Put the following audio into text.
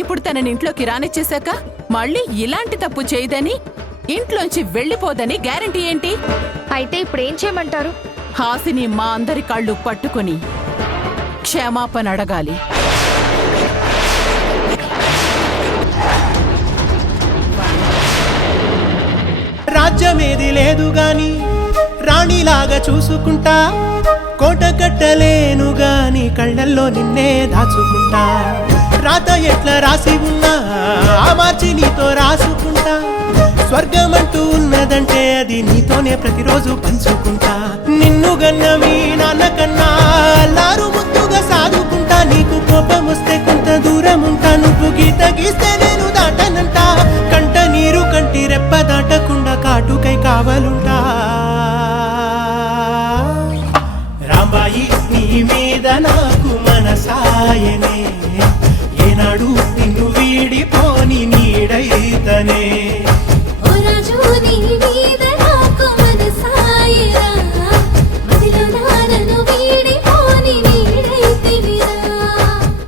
ఇప్పుడు తనని ఇంట్లోకి రానిచ్చేశాక మళ్ళీ ఇలాంటి తప్పు చేయదని, ఇంట్లోంచి వెళ్ళిపోదని గ్యారంటీ ఏంటి? అయితే ఇప్పుడు ఏం చేయమంటారు? హాసిని మా అందరి కళ్ళు పట్టుకుని క్షమాపణ అడగాలి. రాజ్యమేది లేదు గాని రాణిలాగా చూసుకుంటా, కోట కట్టలేను గాని కళ్ళల్లో నిన్నే దాచుకుంటా. రాత ఎట్లా రాసి ఉన్నా ఆ మార్చి నీతో రాసుకుంటా. స్వర్గమంటూ ఉన్నదంటే అది నీతోనే ప్రతిరోజు పంచుకుంటా. నిన్ను గన్న మీ నాన్న కన్నా అల్లారు ముద్దుగా సాదుకుంటా. నీకు కోపం